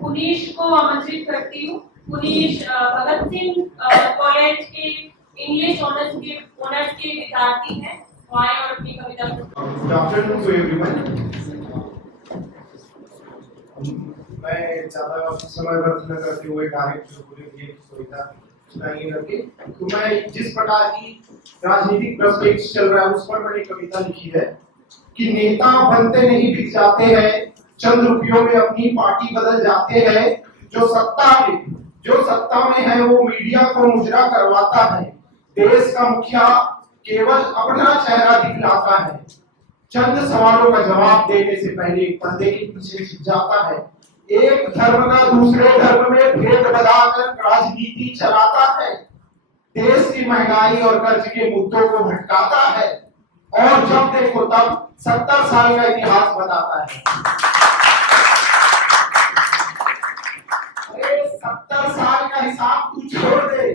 पुनीश को आमंत्रित करती हूँ। पुनीश भगत सिंह कॉलेज के इंग्लिश ऑनर्स के विद्यार्थी हैं। वो आए और अपनी कविता गुड आफ्टरनून टू एवरीवन। मैं ज्यादा समय व्यर्थ न करते हुए डायरेक्ट जो पूरे दिए की सुविधा नहीं रखी, तो मैं जिस प्रकार की राजनीतिक प्रस्पेक्ट चल रहा है उस पर मैंने कविता लिखी है कि नेता बनते नहीं बिक जाते हैं, चंद रुपयों में अपनी पार्टी बदल जाते हैं। जो सत्ता में है वो मीडिया को मुजरा करवाता है। देश का मुखिया केवल अपना चेहरा दिखलाता है। चंद सवालों का जवाब देने से पहले पर्दे के पीछे छिप जाता है। एक धर्म का दूसरे धर्म में भेद बनाकर राजनीति चलाता है। देश की महंगाई और कर्ज के मुद्दों को भटकाता है और जब देखो तब 70 साल का इतिहास बताता है। अरे 70 साल का हिसाब तू छोड़ दे,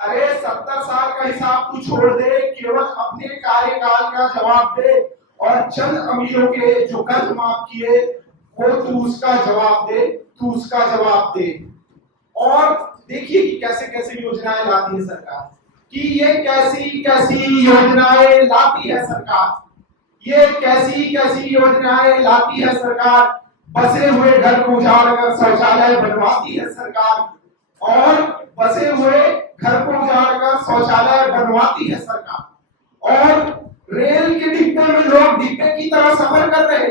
अरे 70 साल का हिसाब तू छोड़ दे, केवल अपने कार्यकाल का जवाब दे और चंद अमीरों के जो कर्ज माफ किए वो तू उसका जवाब दे। और देखिए कि कैसे कैसे योजनाएं लाती है सरकार, कि ये कैसी योजनाएं लाती है सरकार, ये कैसी योजनाएं लाती है सरकार। बसे हुए घर को उजाड़ कर शौचालय बनवाती है सरकार, और बसे हुए घर को उजाड़ कर शौचालय बनवाती है सरकार। और रेल के डिब्बे में लोग डिब्बे की तरह सफर कर रहे,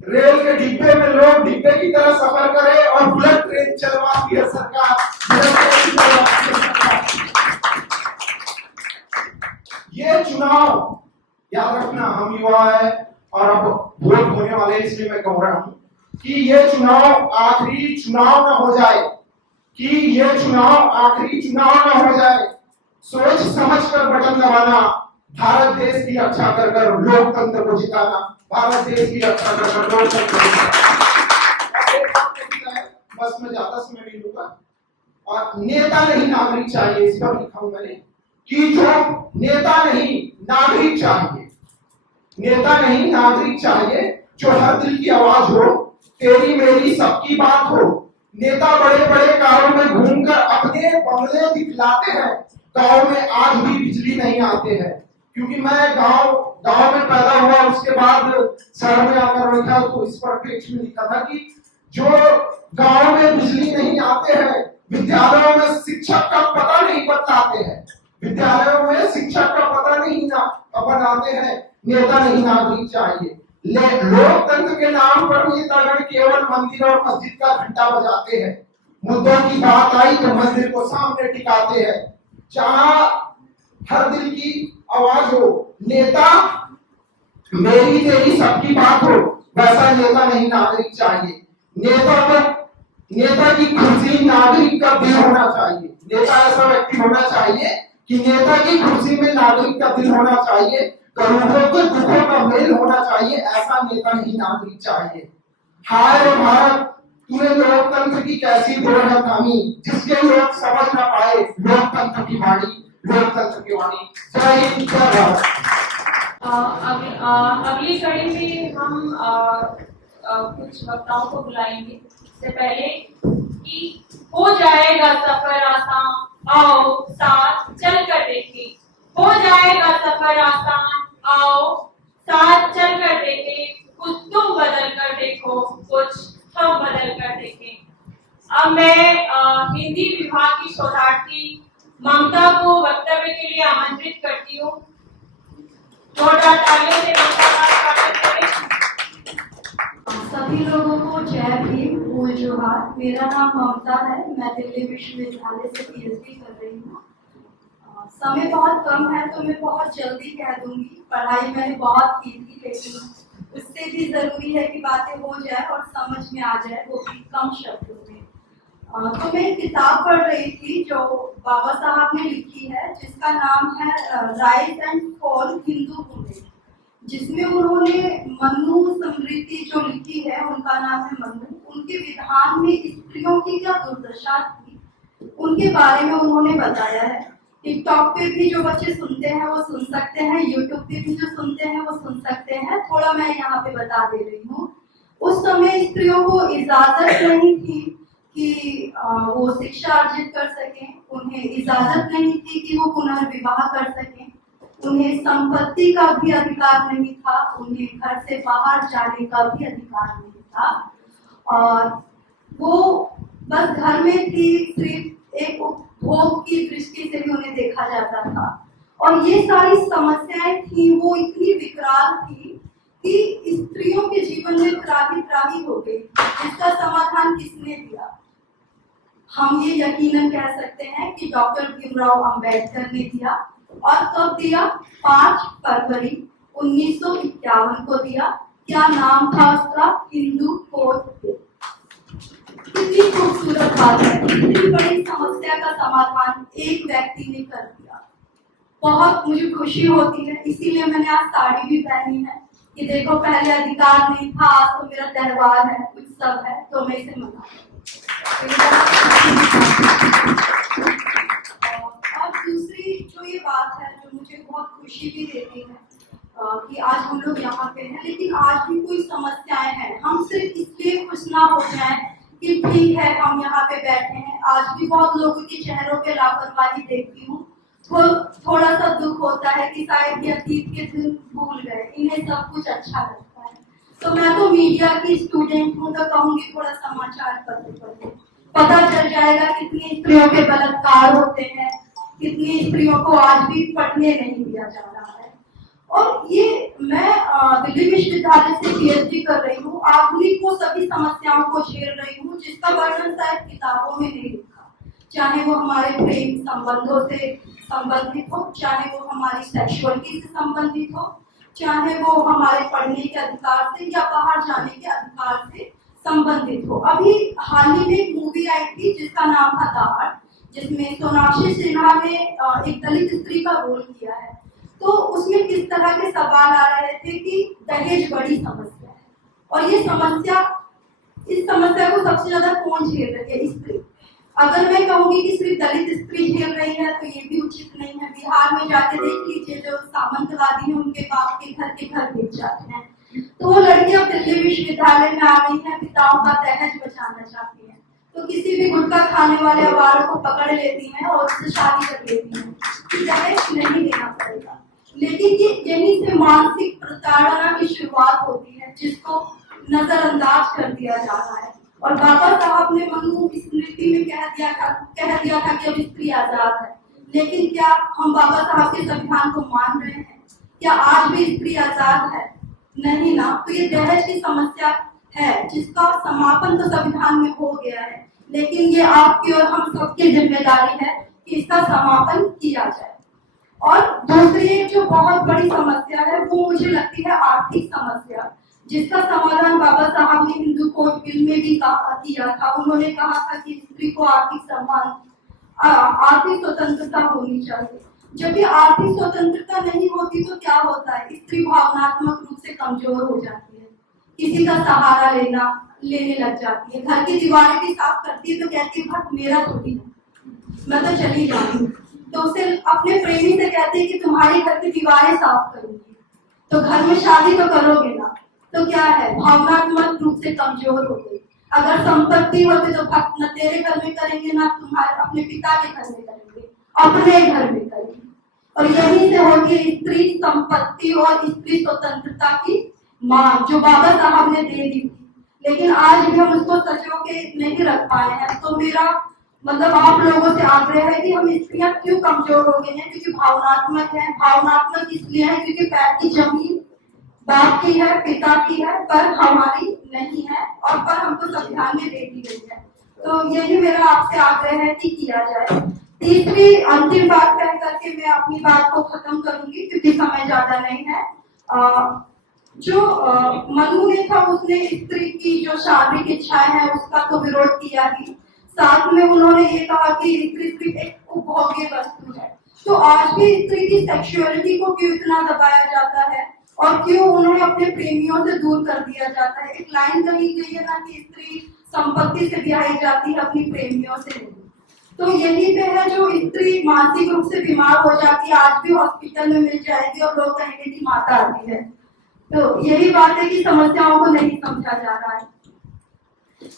रेल के डिब्बे में लोग डिब्बे की तरह सफर करे और बुलेट ट्रेन चलवाती है सरकार। ये चुनाव याद रखना, हम युवा है और अब वोट होने वाले, इसलिए मैं कह रहा हूं कि ये चुनाव आखिरी चुनाव न हो जाए, कि ये चुनाव आखिरी चुनाव न हो जाए। सोच समझ कर बटन दबाना, भारत देश की रक्षा कर कर लोकतंत्र को जिताना, भारत देश की रक्षा कर कर लोकतंत्र को जिताना। बस मैं ज्यादा समय नहीं लूंगा। और नेता नहीं नागरिक चाहिए, इस पर लिखा हूं मैंने कि जो नेता नहीं नागरिक चाहिए, नेता नहीं नागरिक चाहिए, जो हर दिल की आवाज हो, तेरी मेरी सबकी बात हो। नेता बड़े बड़े कारों में घूमकर अपने बंगले दिखलाते हैं, गांव में आज भी बिजली नहीं आते हैं। क्योंकि मैं गांव में पैदा हुआ, उसके बाद शहर में आकर बैठा, तो इस पर टेक्स्ट में लिखा था कि जो गांव में बिजली नहीं आते हैं, विद्यालयों में शिक्षक का पता नहीं बताते हैं, विद्यालयों में शिक्षक का पता नहीं बनाते हैं। नेता नहीं नागरिक चाहिए। लोकतंत्र के नाम पर नेतागण केवल मंदिर और मस्जिद का घंटा बजाते हैं। मुद्दों की बात आई तो मंदिर को सामने टिकाते हैं। जहां हर दिल की आवाज हो, नेता मेरी तेरी सबकी बात हो, वैसा नेता नहीं नागरिक चाहिए। नेता की कुर्सी नागरिक का दिल होना चाहिए। नेता ऐसा व्यक्ति होना चाहिए कि नेता की कुर्सी में नागरिक का दिल होना चाहिए, करोड़ों के दुखों का मेल होना चाहिए। ऐसा नेता नहीं नागरिक चाहिए। हाय रे भारत, तूने लोकतंत्र की कैसी दौड़ है थामी, जिसके लोग समझ ना पाए लोकतंत्र की वाणी, लोकतंत्र की वाणी। जय हिंद, जय भारत। अगली कड़ी में हम कुछ वक्ताओं को बुलाएंगे। इससे पहले कि हो जाएगा सफर आसान, आओ साथ चल कर देखें। हो जाएगा सफर आसान, आओ साथ चल कर देखें। कुछ तुम बदल कर देखो, कुछ हम बदल कर देखें। अब मैं हिंदी विभाग की शोधार्थी ममता को वक्तव्य के लिए आमंत्रित करती हूँ। जोरदार तालियों से ममता का स्वागत करें। सभी लोगों को जय भीम, फूल जोहार। मेरा नाम ममता है, मैं दिल्ली विश्वविद्यालय से पीएचडी कर रही हूँ। समय बहुत कम है तो मैं बहुत जल्दी कह दूंगी। पढ़ाई मैंने बहुत की थी, लेकिन उससे भी जरूरी है कि बातें हो जाए और समझ में आ जाए, वो भी कम शब्दों में। तो मैं एक किताब पढ़ रही थी जो बाबा साहब ने लिखी है, जिसका नाम है rise and fall Hindu bullet, जिसमें उन्होंने मनु स्मृति जो लिखी है, उनका नाम है मनु। उनके विधान में स्त्रियों की क्या दुर्दशा थी, उनके बारे में उन्होंने बताया है। टिकटॉक पे भी जो बच्चे सुनते हैं वो सुन सकते हैं, यूट्यूब पे भी जो सुनते हैं वो सुन सकते हैं। थोड़ा मैं यहाँ पे बता दे रही हूँ। उस समय स्त्रियों को इजाजत नहीं थी कि वो शिक्षा अर्जित कर सकें, उन्हें इजाजत नहीं थी कि वो पुनर्विवाह कर सकें, उन्हें संपत्ति का भी अधिकार नहीं था, उन्हें घर से बाहर जाने का भी अधिकार नहीं था, और वो बस घर में थी, सिर्फ एक उपभोग की दृष्टि से भी उन्हें देखा जाता था। और ये सारी समस्याएं थी, वो इतनी विकराल थी कि स्त्रियों के जीवन में त्राही त्राही हो गई, जिसका समाधान किसने दिया? हम ये यकीनन कह सकते हैं कि डॉक्टर भीमराव अंबेडकर ने दिया, और कब दिया? 5 फरवरी 1951 को दिया। क्या नाम था उसका? Hindu code bill. कितनी खूबसूरत बात है, इतनी बड़ी समस्या का समाधान एक व्यक्ति ने कर दिया। बहुत मुझे खुशी होती है, इसीलिए मैंने आज साड़ी भी पहनी है कि देखो, पहले अधिकार नहीं था, आज तो मेरा त्योहार है, उत्सव है, तो मैं इसे मना। और दूसरी जो ये बात है जो मुझे बहुत खुशी भी देती है कि आज हम लोग यहाँ पे हैं, लेकिन आज भी कोई समस्याएं हैं। हम सिर्फ इसलिए खुश ना हो जाएं कि ठीक है हम यहाँ पे बैठे हैं। आज भी बहुत लोगों के चेहरों पे लापरवाही देखती हूँ, तो थोड़ा सा दुख होता है कि शायद ये अतीत के दिन भूल गए, इन्हें सब कुछ अच्छा लगता है। तो मैं तो मीडिया की स्टूडेंट हूँ, तो कहूँगी थोड़ा समाचार पढ़ते पढ़ते पता चल जाएगा कितनी स्त्रियों के बलात्कार होते हैं, कितनी स्त्रियों को आज भी पढ़ने नहीं दिया जा रहा है। और ये मैं दिल्ली विश्वविद्यालय से पीएचडी कर रही हूँ, आधुनिक वो सभी समस्याओं को झेल रही हूँ जिसका वर्णन शायद किताबों में नहीं लिखा, चाहे वो हमारे प्रेम संबंधों से संबंधित हो, चाहे वो हमारी सेक्सुअलिटी से संबंधित हो, चाहे वो हमारे पढ़ने के अधिकार से या बाहर जाने के अधिकार से संबंधित हो। अभी हाल ही में एक मूवी आई थी जिसका नाम था दाहड़, जिसमें सोनाक्षी सिन्हा ने एक दलित स्त्री का रोल किया है। तो उसमें किस तरह के सवाल आ रहे थे कि दहेज बड़ी समस्या है, और ये समस्या, इस समस्या को सबसे ज्यादा कौन झेल रही है? स्त्री। अगर मैं कहूंगी कि सिर्फ दलित स्त्री झेल रही है तो ये भी उचित नहीं है। बिहार में जाके देख लीजिए, जो सामंतवादी है उनके बाप के घर बिक जाते हैं। तो वो लड़कियां दिल्ली विश्वविद्यालय में आ रही है, पिताओं का दहेज बचाना चाहती है, तो किसी भी गुटखा खाने वाले अवार्ड को पकड़ लेती हैं और उससे शादी कर लेती हैं कि दहेज नहीं देना पड़ेगा। लेकिन ये यहीं से मानसिक प्रताड़ना की शुरुआत होती है, जिसको नजरअंदाज कर दिया जा रहा है। और बाबा साहब ने मनु स्मृति में कह दिया था कि अब स्त्री आजाद है, लेकिन क्या हम बाबा साहब के संविधान को मान रहे हैं? क्या आज भी स्त्री आजाद है? नहीं ना। तो ये दहेज की समस्या है जिसका समापन तो संविधान में हो गया है, लेकिन ये आपकी और हम सबकी जिम्मेदारी है कि इसका समापन किया जाए। और दूसरी जो बहुत बड़ी समस्या है वो मुझे लगती है आर्थिक समस्या, जिसका समाधान बाबा साहब ने हिंदू कोड बिल में भी किया था। उन्होंने कहा था कि स्त्री को आर्थिक सम्मान, आर्थिक स्वतंत्रता होनी चाहिए। जब ये आर्थिक स्वतंत्रता नहीं होती तो क्या होता है? स्त्री भावनात्मक रूप से कमजोर हो जाती है, किसी का सहारा लेने लग जाती है। घर की दीवारें भी साफ करती है तो कहती है भट मेरा थोड़ी है, मैं तो चली जाऊंगी। तो उसे अपने प्रेमी से कहते हैं कि तुम्हारी घर की दीवारें साफ करूंगी, तो घर में शादी तो करोगे ना। तो क्या है? भावनात्मक रूप से कमजोर हो गई। अगर संपत्ति होती तो भक्त न तेरे घर में करेंगे ना तुम्हारे अपने पिता के घर में करेंगे, अपने घर में करेंगे। और यहीं से होगी स्त्री संपत्ति और स्त्री स्वतंत्रता की मांग, जो बाबा साहब ने दे दी थी, लेकिन आज भी हम उसको सचो के नहीं रख पाए हैं। तो मेरा मतलब आप लोगों से आग्रह है कि हम स्त्रियां क्यों कमजोर हो गई हैं? क्योंकि भावनात्मक है। भावनात्मक इसलिए है क्योंकि पैर की जमीन बाप की है, पिता की है, पर हमारी नहीं है, और पर हमको संविधान में दे दी गई है। तो यही मेरा आपसे आग्रह है कि किया जाए। तीसरी अंतिम बात कह करके मैं अपनी बात को खत्म करूंगी क्योंकि समय ज्यादा नहीं है। जो मनु ने था उसने स्त्री की जो शारीरिक इच्छाएं हैं उसका तो विरोध किया ही, साथ में उन्होंने ये कहा कि स्त्री सिर्फ एक उपभोग्य वस्तु है। तो आज भी स्त्री की सेक्सुअलिटी को क्यों इतना दबाया जाता है और क्यों उन्हें अपने प्रेमियों से दूर कर दिया जाता है? एक लाइन कही गई है ना कि स्त्री संपत्ति से ब्याही जाती है, अपनी प्रेमियों से नहीं। तो यही पे है जो स्त्री मानसिक रूप से बीमार हो जाती है, आज भी हॉस्पिटल में मिल जाएगी और लोग कहेंगे कि माता आती है। तो यही बात है कि समस्याओं को नहीं समझा जा रहा है।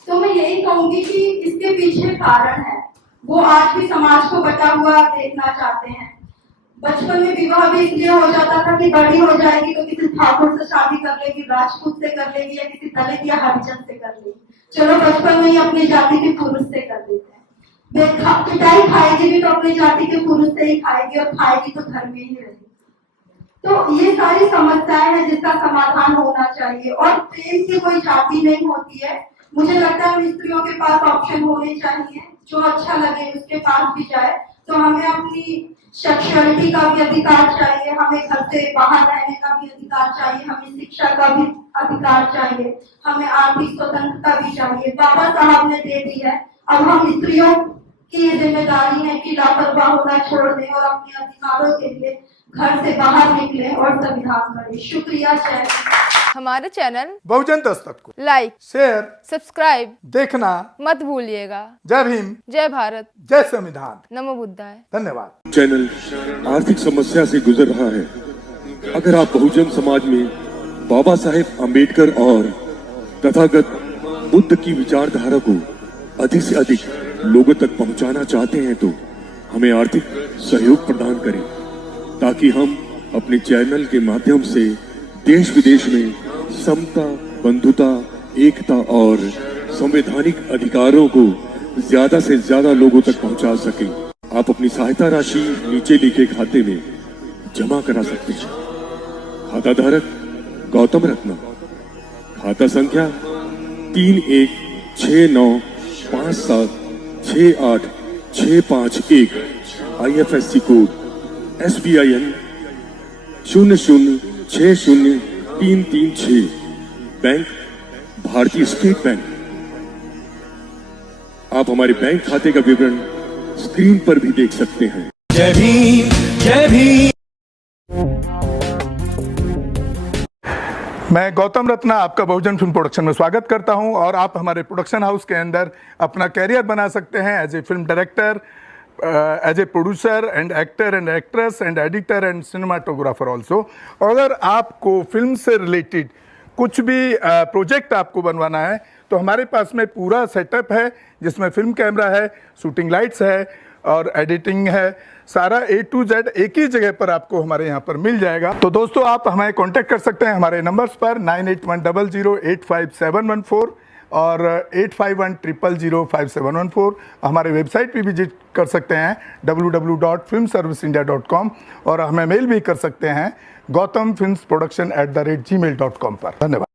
तो मैं यही कहूंगी कि इसके पीछे कारण है, वो आज भी समाज को बचा हुआ देखना चाहते हैं। बचपन में विवाह भी इसलिए हो जाता था कि बड़ी हो जाएगी तो किसी ठाकुर से शादी कर लेगी, राजपूत से कर लेगी, या किसी दलित या हरिजन से कर लेगी। चलो बचपन में ही अपनी जाति के पुरुष से कर देते हैं। पिटाई खाएगी भी तो अपनी जाति के पुरुष से ही खाएगी, और खाएगी तो घर में ही रहेगी। तो ये सारी समस्याएं हैं जिसका समाधान होना चाहिए। और प्रेम की कोई जाति नहीं होती है। मुझे लगता है स्त्रियों के पास ऑप्शन होने चाहिए, जो अच्छा लगे उसके पास भी जाए। तो हमें अपनी सेक्सुअलिटी का भी अधिकार चाहिए, हमें घर से बाहर रहने का भी अधिकार चाहिए, हमें शिक्षा का भी अधिकार चाहिए, हमें आर्थिक स्वतंत्रता भी चाहिए। बाबा साहब ने दे दी है, अब हम स्त्रियों की ये जिम्मेदारी है कि लापरवाह होना छोड़ दें और अपने अधिकारों के लिए घर से बाहर निकले और संविधान करें। शुक्रिया। जय। हमारे चैनल बहुजन दस्तक को लाइक, शेयर, सब्सक्राइब देखना मत भूलिएगा। जय भीम, जय भारत, जय संविधान। नमो बुद्धाय। धन्यवाद। चैनल आर्थिक समस्या से गुजर रहा है। अगर आप बहुजन समाज में बाबा साहेब अम्बेडकर और तथागत बुद्ध की विचारधारा को अधिक से अधिक लोगों तक पहुंचाना चाहते हैं तो हमें आर्थिक सहयोग प्रदान करें, ताकि हम अपने चैनल के माध्यम से देश विदेश में समता, बंधुता, एकता और संवैधानिक अधिकारों को ज्यादा से ज्यादा लोगों तक पहुंचा सकें। आप अपनी सहायता राशि नीचे लिखे खाते में जमा करा सकते हैं। खाता धारक गौतम रत्ना, खाता संख्या 3169576865 IFSC कोड SBIN 0060336, बैंक भारतीय स्टेट बैंक। आप हमारे बैंक खाते का विवरण स्क्रीन पर भी देख सकते हैं। जय भीम, जय भीम। मैं गौतम रत्ना आपका बहुजन फिल्म प्रोडक्शन में स्वागत करता हूं, और आप हमारे प्रोडक्शन हाउस के अंदर अपना कैरियर बना सकते हैं as a film director, as a producer and actor and actress and editor and cinematographer also. अगर आपको फिल्म से रिलेटेड कुछ भी प्रोजेक्ट आपको बनवाना है तो हमारे पास में पूरा सेटअप है, जिसमें फिल्म कैमरा है, शूटिंग लाइट्स है और एडिटिंग है। सारा A to Z एक ही जगह पर आपको हमारे यहाँ पर मिल जाएगा। तो दोस्तों आप हमें कांटेक्ट कर सकते हैं हमारे नंबर्स पर 9810085714 और 8510005714। हमारे वेबसाइट पे विजिट कर सकते हैं www.filmserviceindia.com, और हमें मेल भी कर सकते हैं gautamfilmsproduction@gmail.com पर। धन्यवाद।